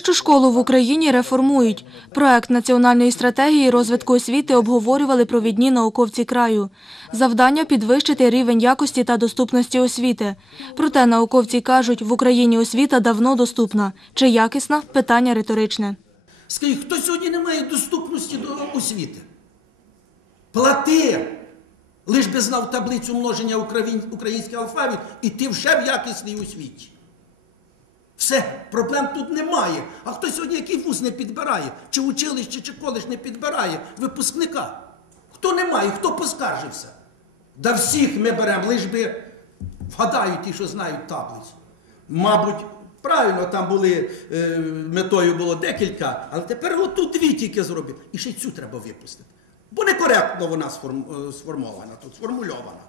Вищу школу в Україні реформують. Проект національної стратегії розвитку освіти обговорювали провідні науковці краю. Завдання підвищити рівень якості та доступності освіти. Проте науковці кажуть, в Україні освіта давно доступна. Чи якісна питання риторичне. Скажіть, хто сьогодні не має доступності до освіти? Плати! Лиш би знав таблицю множення україн- український алфавіт, і ти вже в якісній освіті. Все, проблем тут немає. А хто сьогодні який вуз не підбирає? Чи училище, чи коледж не підбирає випускника? Хто не має, хто поскаржився? Да всіх ми беремо, лиш би вгадають ті, що знають таблицю. Мабуть, правильно там були, е, метою було декілька, але тепер отут дві тільки зробив. І ще й цю треба випустити. Бо некоректно вона е, сформована тут, сформульована.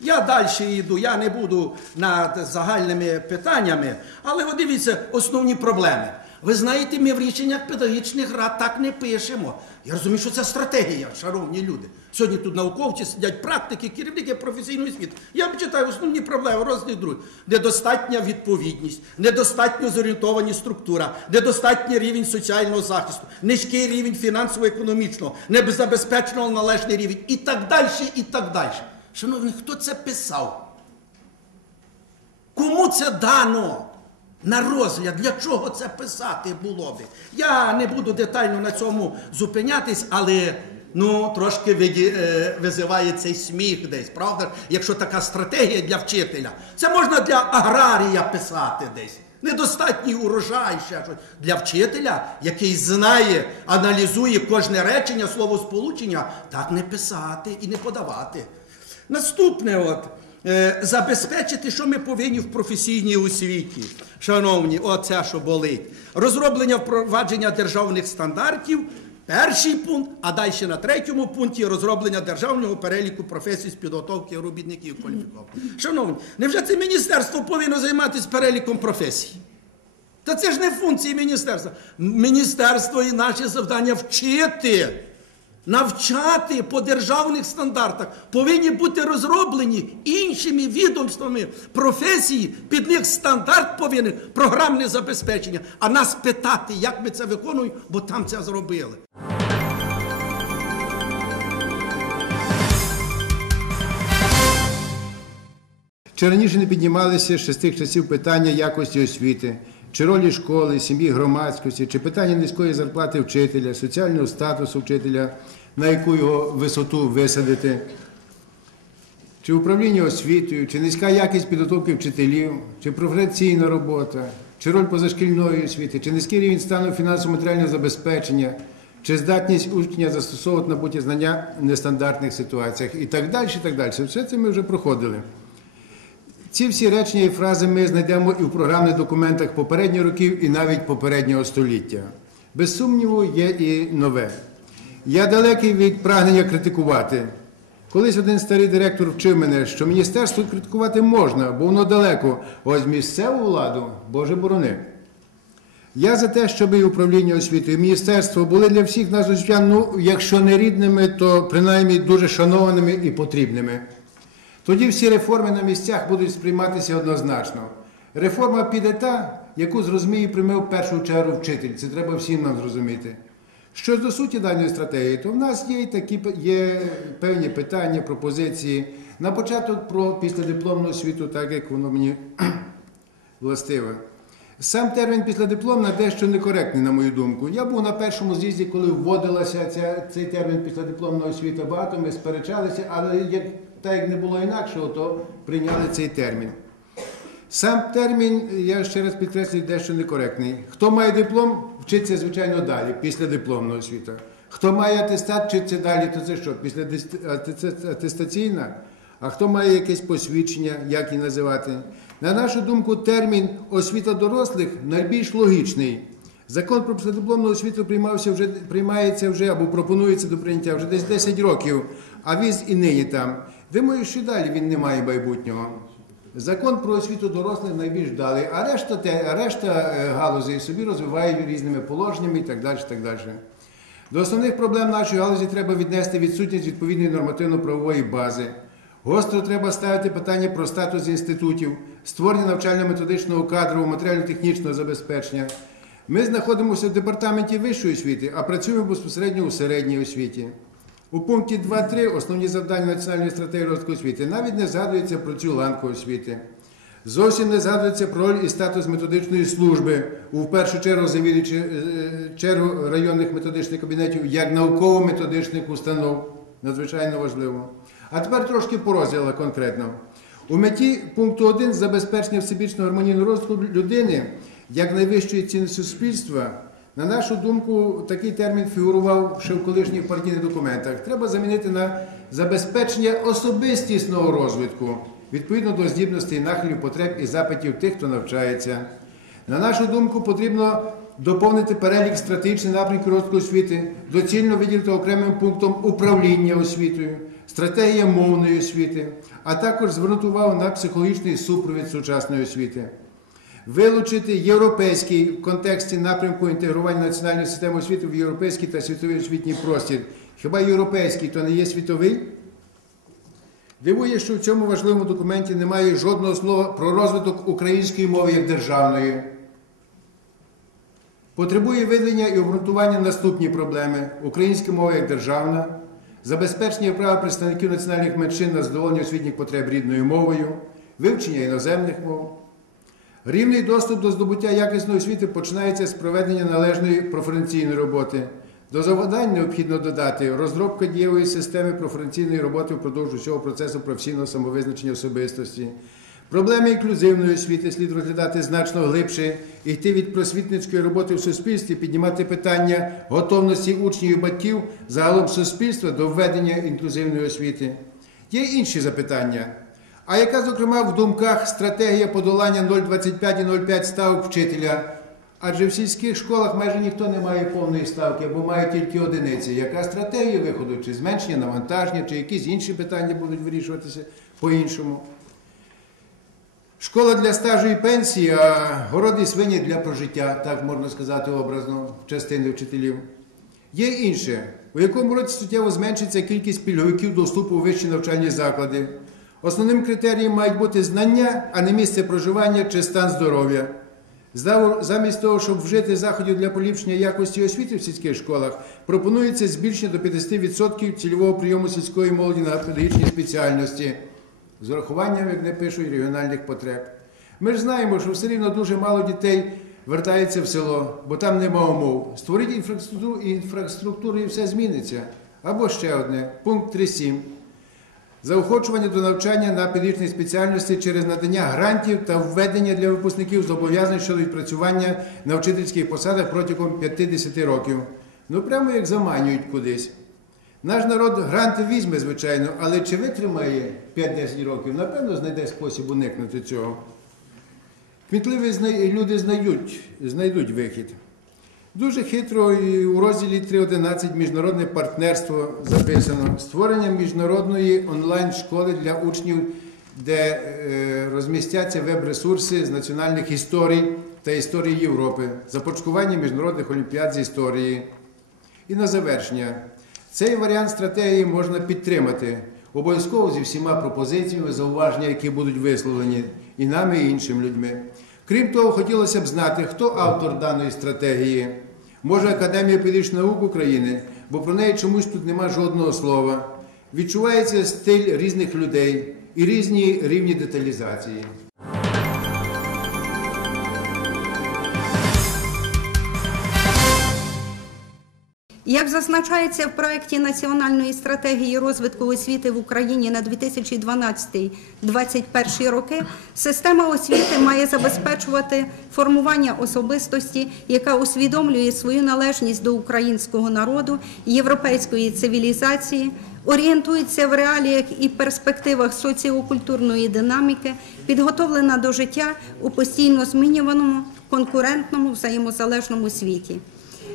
Я далі йду, я не буду над загальними питаннями, але от дивіться основні проблеми. Ви знаєте, ми в рішеннях педагогічних рад так не пишемо. Я розумію, що це стратегія, шановні люди. Сьогодні тут науковці сидять практики, керівники професійної освіти. Я читаю основні проблеми, розділ другий. Недостатня відповідність, недостатньо зорієнтованість структура, недостатній рівень соціального захисту, низький рівень фінансово-економічного, незабезпеченого належний рівень і так далі, і так далі. Шановні, хто це писав? Кому це дано на розгляд? Для чого це писати було би? Я не буду детально на цьому зупинятись, але ну, трошки е, визиває цей сміх десь, правда? Якщо така стратегія для вчителя, це можна для аграрія писати десь. Недостатній урожай, ще щось. Для вчителя, який знає, аналізує кожне речення, словосполучення, так не писати і не подавати. Наступне, от, е, забезпечити, що ми повинні в професійній освіті. Шановні, оце, що болить. Розроблення впровадження державних стандартів. Перший пункт, а далі на третьому пункті розроблення державного переліку професій з підготовки робітників кваліфікованих. Шановні, невже це міністерство повинно займатися переліком професій? Та це ж не функції міністерства. Міністерство і наше завдання вчити, навчати по державних стандартах. Повинні бути розроблені іншими відомствами професії, під них стандарт повинен, програмне забезпечення. А нас питати, як ми це виконуємо, бо там це зробили. Чи раніше не піднімалися ще з тих часів питання якості освіти, чи ролі школи, сім'ї громадськості, чи питання низької зарплати вчителя, соціального статусу вчителя, на яку його висоту висадити, чи управління освітою, чи низька якість підготовки вчителів, чи професійна робота, чи роль позашкільної освіти, чи низький рівень стану фінансово-матеріального забезпечення, чи здатність учня застосовувати набуті знання в нестандартних ситуаціях і так далі. і так далі. Все це ми вже проходили. Ці всі речення і фрази ми знайдемо і в програмних документах попередніх років, і навіть попереднього століття. Без сумніву, є і нове. Я далекий від прагнення критикувати. Колись один старий директор вчив мене, що міністерство критикувати можна, бо воно далеко. Ось місцеву владу, Боже борони. Я за те, щоб і управління освітою, і міністерство були для всіх нас освітян, ну, якщо не рідними, то принаймні дуже шанованими і потрібними. Тоді всі реформи на місцях будуть сприйматися однозначно. Реформа піде та, яку зрозуміє і прийме в першу чергу вчитель. Це треба всім нам зрозуміти. Що до суті даної стратегії, то в нас є такі є певні питання, пропозиції. На початок про післядипломну освіту, так як воно мені властиве. Сам термін післядипломна дещо некоректний, на мою думку. Я був на першому з'їзді, коли вводилася ця, цей термін післядипломна освіта. Багато ми сперечалися, але як, так як не було інакшого, то прийняли цей термін. Сам термін, я ще раз підкреслюю, дещо некоректний. Хто має диплом, вчиться, звичайно, далі, після дипломного освіта. Хто має атестат, вчиться далі, то це що? Після атестаційна? А хто має якесь посвідчення, як її називати? На нашу думку, термін освіта дорослих найбільш логічний. Закон про післядипломну освіту приймався вже, приймається вже або пропонується до прийняття вже десь 10 років, а віз і нині там. Думаю, що далі він не має майбутнього. Закон про освіту дорослих найбільш вдалий, а решта, те, решта е, галузей собі розвивають різними положеннями і так далі. Так далі. До основних проблем нашої галузі треба віднести відсутність відповідної нормативно-правової бази. Гостро треба ставити питання про статус інститутів, створення навчально-методичного кадрового, матеріально-технічного забезпечення. Ми знаходимося в департаменті вищої освіти, а працюємо безпосередньо у середній освіті. У пункті 2.3 основні завдання національної стратегії розвитку освіти навіть не згадується про цю ланку освіти. Зовсім не згадується про роль і статус методичної служби, у першу чергу завідуючи е, чергу районних методичних кабінетів як науково-методичних установ. Надзвичайно важливо. А тепер трошки по розділах конкретно. У меті пункту 1 забезпечення всебічного гармонійного розвитку людини як найвищої ціни суспільства. На нашу думку, такий термін фігурував ще в колишніх партійних документах. Треба замінити на забезпечення особистісного розвитку відповідно до здібностей, нахилів, потреб і запитів тих, хто навчається. На нашу думку, потрібно доповнити перелік стратегічних напрямків розвитку освіти, доцільно виділити окремим пунктом управління освітою, стратегія мовної освіти, а також звернути увагу на психологічний супровід сучасної освіти. Вилучити європейський в контексті напрямку інтегрування національної системи освіти в європейський та світовий освітній простір. Хіба європейський то не є світовий? Дивує, що в цьому важливому документі немає жодного слова про розвиток української мови як державної. Потребує видання і обґрунтування наступні проблеми: українська мова як державна, забезпечення права представників національних меншин на задоволення освітніх потреб рідною мовою, вивчення іноземних мов. Рівний доступ до здобуття якісної освіти починається з проведення належної проференційної роботи. До завдань необхідно додати розробка дієвої системи проференційної роботи впродовж усього процесу професійного самовизначення особистості. Проблеми інклюзивної освіти слід розглядати значно глибше, йти від просвітницької роботи в суспільстві, піднімати питання готовності учнів і батьків загалом суспільства до введення інклюзивної освіти. Є інші запитання. А яка, зокрема, в думках стратегія подолання 0,25 і 0,5 ставок вчителя? Адже в сільських школах майже ніхто не має повної ставки або має тільки одиниці. Яка стратегія виходу? Чи зменшення навантаження, чи якісь інші питання будуть вирішуватися по-іншому? Школа для стажу і пенсії, а городи свині для прожиття, так можна сказати образно, частини вчителів. Є інше, у якому році суттєво зменшиться кількість пільговиків до вступу у вищі навчальні заклади. Основним критерієм мають бути знання, а не місце проживання чи стан здоров'я. Замість того, щоб вжити заходів для поліпшення якості освіти в сільських школах, пропонується збільшення до 50% цільового прийому сільської молоді на педагогічні спеціальності з урахуванням, як не пишуть, регіональних потреб. Ми ж знаємо, що все рівно дуже мало дітей вертається в село, бо там нема умов. Інфраструктуру, інфраструктуру і все зміниться. Або ще одне, пункт 3.7. Заохочування до навчання на педагогічній спеціальності через надання грантів та введення для випускників зобов'язань щодо відпрацювання на вчительських посадах протягом 50 років. Ну прямо як заманюють кудись. Наш народ гранти візьме, звичайно, але чи витримає 5-10 років, напевно, знайде спосіб уникнути цього. Кмітливі люди знайдуть, знайдуть вихід. Дуже хитро і у розділі 3.11 міжнародне партнерство записано. Створення міжнародної онлайн-школи для учнів, де е, розмістяться веб-ресурси з національних історій та історії Європи, започаткування міжнародних олімпіад з історії. І на завершення. Цей варіант стратегії можна підтримати обов'язково зі всіма пропозиціями, зауваження, які будуть висловлені і нами, і іншими людьми. Крім того, хотілося б знати, хто автор даної стратегії. Може, Академія педагогічних наук України, бо про неї чомусь тут нема жодного слова. Відчувається стиль різних людей і різні рівні деталізації. Як зазначається в проєкті Національної стратегії розвитку освіти в Україні на 2012-2021 роки, система освіти має забезпечувати формування особистості, яка усвідомлює свою належність до українського народу, європейської цивілізації, орієнтується в реаліях і перспективах соціокультурної динаміки, підготовлена до життя у постійно змінюваному конкурентному взаємозалежному світі.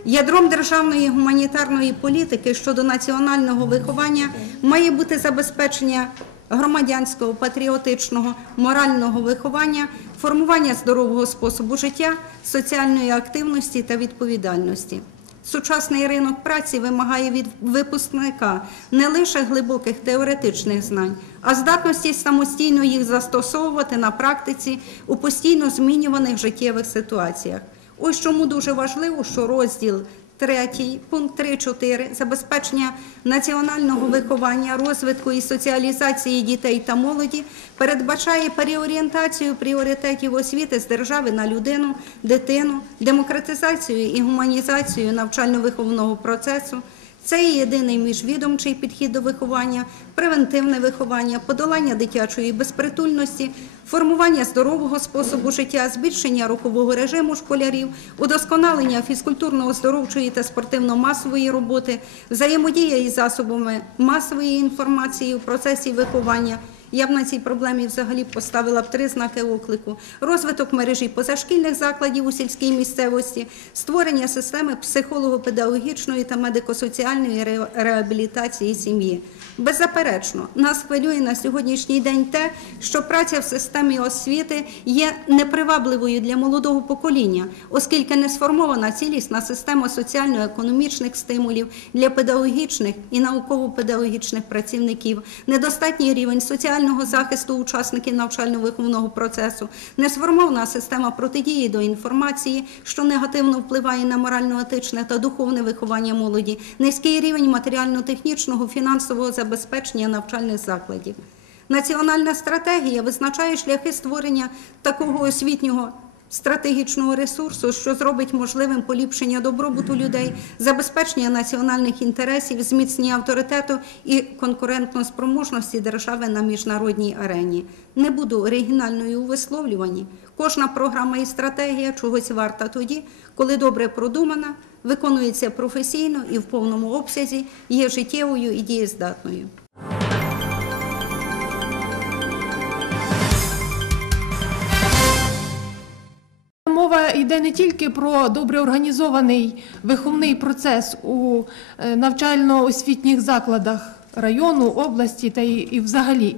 Ядром державної гуманітарної політики щодо національного виховання має бути забезпечення громадянського, патріотичного, морального виховання, формування здорового способу життя, соціальної активності та відповідальності. Сучасний ринок праці вимагає від випускника не лише глибоких теоретичних знань, а здатності самостійно їх застосовувати на практиці у постійно змінюваних життєвих ситуаціях. Ось чому дуже важливо, що розділ Третій, пункт 3.4 забезпечення національного виховання, розвитку і соціалізації дітей та молоді передбачає переорієнтацію пріоритетів освіти з держави на людину, дитину, демократизацію і гуманізацію навчально-виховного процесу. Це є єдиний міжвідомчий підхід до виховання, превентивне виховання, подолання дитячої безпритульності, формування здорового способу життя, збільшення рухового режиму школярів, удосконалення фізкультурно-оздоровчої та спортивно-масової роботи, взаємодія із засобами масової інформації у процесі виховання. Я б на цій проблемі взагалі поставила б три знаки оклику: розвиток мережі позашкільних закладів у сільській місцевості, створення системи психолого-педагогічної та медико-соціальної ре- реабілітації сім'ї. Беззаперечно, нас хвилює на сьогоднішній день те, що праця в системі освіти є непривабливою для молодого покоління, оскільки не сформована цілісна система соціально-економічних стимулів для педагогічних і науково-педагогічних працівників, недостатній рівень соціального захисту учасників навчально-виховного процесу, не сформована система протидії до інформації, що негативно впливає на морально-етичне та духовне виховання молоді, низький рівень матеріально-технічного фінансового забезпечення навчальних закладів. Національна стратегія визначає шляхи створення такого освітнього стратегічного ресурсу, що зробить можливим поліпшення добробуту людей, забезпечення національних інтересів, зміцнення авторитету і конкурентноспроможності держави на міжнародній арені. Не буду оригінальною у висловлюванні. Кожна програма і стратегія чогось варта тоді, коли добре продумана, виконується професійно і в повному обсязі, є життєвою і дієздатною. Йде не тільки про добре організований виховний процес у е, навчально-освітніх закладах району, області та і взагалі.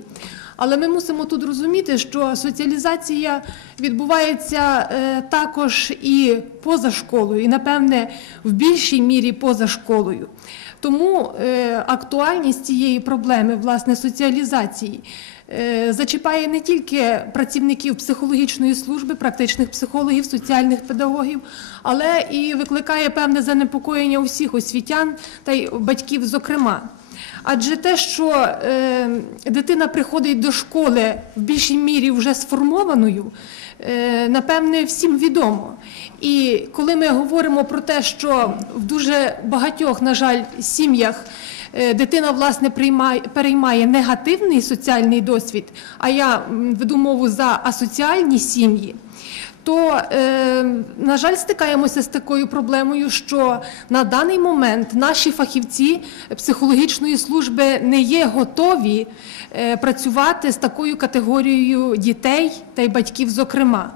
Але ми мусимо тут розуміти, що соціалізація відбувається е, також і поза школою, і, напевне, в більшій мірі поза школою. Тому е, актуальність цієї проблеми, власне, соціалізації, зачіпає не тільки працівників психологічної служби, практичних психологів, соціальних педагогів, але і викликає певне занепокоєння усіх освітян та й батьків, зокрема. Адже те, що е, дитина приходить до школи в більшій мірі вже сформованою, е, напевне, всім відомо. І коли ми говоримо про те, що в дуже багатьох, на жаль, сім'ях е, дитина власне переймає негативний соціальний досвід, а я веду мову за асоціальні сім'ї то, е, на жаль, стикаємося з такою проблемою, що на даний момент наші фахівці психологічної служби не є готові е, працювати з такою категорією дітей та й батьків, зокрема.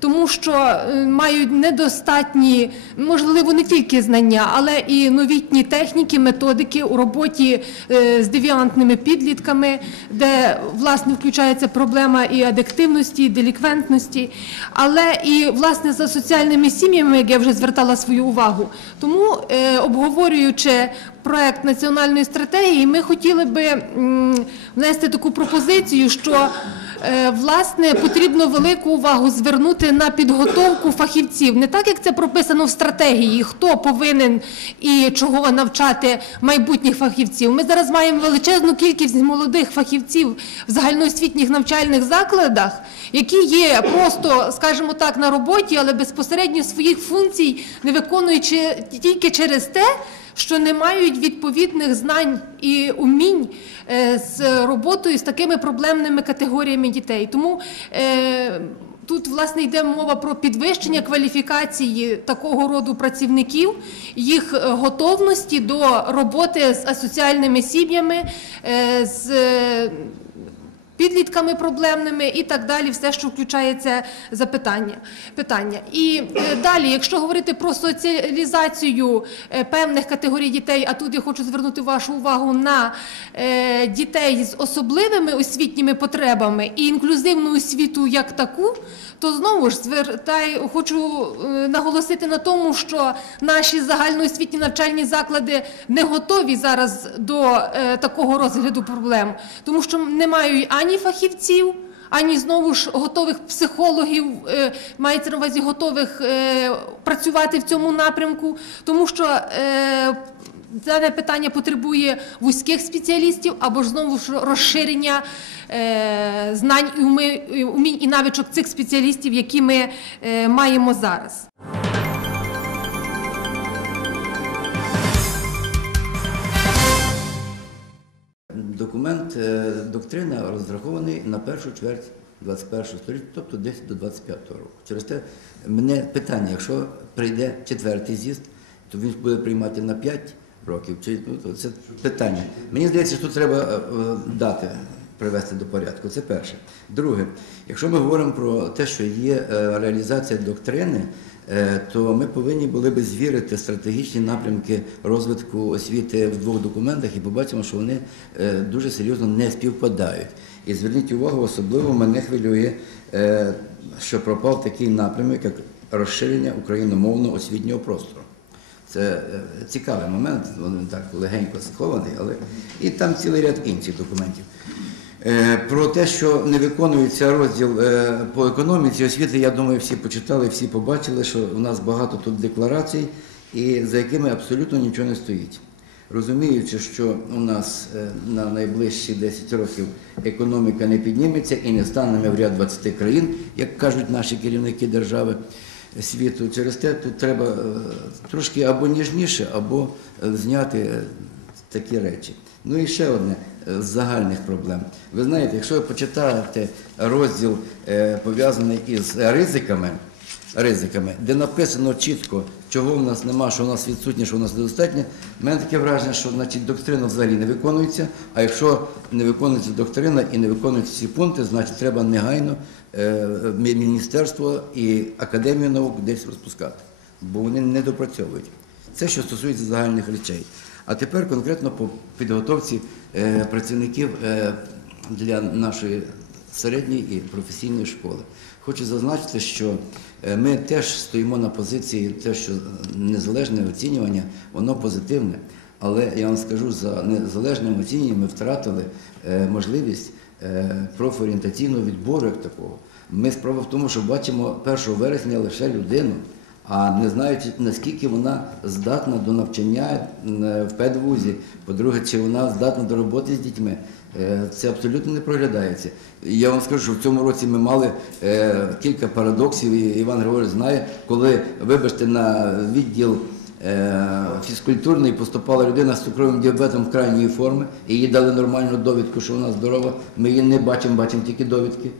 Тому що е, мають недостатні, можливо, не тільки знання, але і новітні техніки, методики у роботі е, з девіантними підлітками, де власне включається проблема і адиктивності, і деліквентності, але і власне за соціальними сім'ями, як я вже звертала свою увагу. Тому е, обговорюючи проект національної стратегії, ми хотіли би внести таку пропозицію, що Власне, потрібно велику увагу звернути на підготовку фахівців, не так як це прописано в стратегії, хто повинен і чого навчати майбутніх фахівців. Ми зараз маємо величезну кількість молодих фахівців в загальноосвітніх навчальних закладах, які є просто, скажімо так, на роботі, але безпосередньо своїх функцій не виконуючи тільки через те, що не мають відповідних знань і умінь е, з роботою з такими проблемними категоріями дітей. Тому е, Тут власне йде мова про підвищення кваліфікації такого роду працівників, їх готовності до роботи з асоціальними сім'ями, е, з підлітками проблемними і так далі, все, що включає це запитання. Питання. І е, далі, якщо говорити про соціалізацію е, певних категорій дітей, а тут я хочу звернути вашу увагу на е, дітей з особливими освітніми потребами і інклюзивну освіту як таку, то знову ж звертай, хочу е, наголосити на тому, що наші загальноосвітні навчальні заклади не готові зараз до е, такого розгляду проблем, тому що не мають ані фахівців, ані знову ж готових психологів, е, мається на увазі готових працювати в цьому напрямку, тому що дане питання потребує вузьких спеціалістів або ж знову ж розширення е, знань і умінь і навичок цих спеціалістів, які ми е, маємо зараз. Документ, е, доктрина розрахований на першу чверть 21 століття, тобто десь до 25 року. Через те мене питання, якщо прийде четвертий з'їзд, то він буде приймати на 5 років. Чи ну, це питання? Мені здається, що тут треба е, е, дати привести до порядку. Це перше. Друге, якщо ми говоримо про те, що є е, реалізація доктрини, то ми повинні були би звірити стратегічні напрямки розвитку освіти в двох документах і побачимо, що вони дуже серйозно не співпадають. І зверніть увагу, особливо мене хвилює, що пропав такий напрямок, як розширення україномовного освітнього простору. Це е, цікавий момент, він так легенько схований, але і там цілий ряд інших документів. Е, Про те, що не виконується розділ е, по економіці освіти, я думаю, всі почитали, всі побачили, що у нас багато тут декларацій, і за якими абсолютно нічого не стоїть. Розуміючи, що у нас на найближчі 10 років економіка не підніметься і не станемо в ряд 20 країн, як кажуть наші керівники держави світу. Через те тут треба е, трошки або ніжніше, або е, зняти е, такі речі. Ну і ще одне з загальних проблем. Ви знаєте, якщо ви почитаєте розділ пов'язаний із ризиками, ризиками, де написано чітко, чого в нас нема, що в нас відсутнє, що в нас недостатньо, в мене таке враження, що значить, доктрина взагалі не виконується, а якщо не виконується доктрина і не виконуються ці пункти, значить треба негайно е, міністерство і академію наук десь розпускати, бо вони не допрацьовують. Це що стосується загальних речей. А тепер конкретно по підготовці е, працівників е, для нашої середньої і професійної школи. Хочу зазначити, що е, ми теж стоїмо на позиції, те, що незалежне оцінювання, воно позитивне. Але я вам скажу, за незалежним оцінюванням ми втратили е, можливість е, профорієнтаційного відбору як такого. Ми справа в тому, що бачимо 1 вересня лише людину, а не знаючи, наскільки вона здатна до навчання в педвузі, по-друге, чи вона здатна до роботи з дітьми, це абсолютно не проглядається. Я вам скажу, що в цьому році ми мали е, кілька парадоксів, і Іван Григорович знає, коли, вибачте, на відділ е, фізкультурний поступала людина з цукровим діабетом в крайньої форми, і їй дали нормальну довідку, що вона здорова. Ми її не бачимо, бачимо тільки довідки.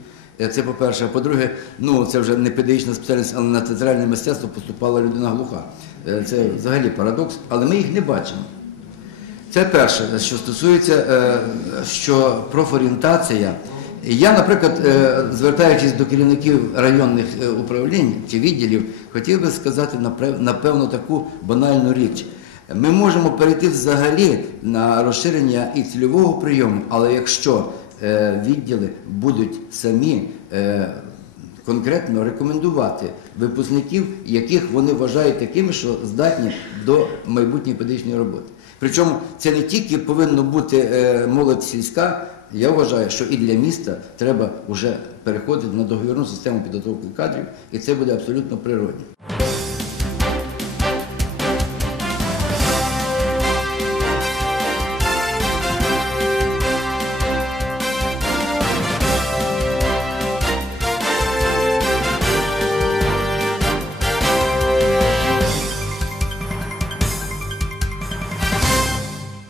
Е, Це по-перше. А по-друге, ну це вже не педагогічна спеціальність, але на театральне мистецтво поступала людина глуха. Е, Це взагалі парадокс, але ми їх не бачимо. Це перше, що стосується е, що профорієнтація. Я, наприклад, е, звертаючись до керівників районних е, управлінь чи відділів, хотів би сказати напевно таку банальну річ. Ми можемо перейти взагалі на розширення і цільового прийому, але якщо відділи будуть самі конкретно рекомендувати випускників, яких вони вважають такими, що здатні до майбутньої педагогічної роботи. Причому це не тільки повинно бути е, молодь сільська. Я вважаю, що і для міста треба вже переходити на договірну систему підготовки кадрів, і це буде абсолютно природно.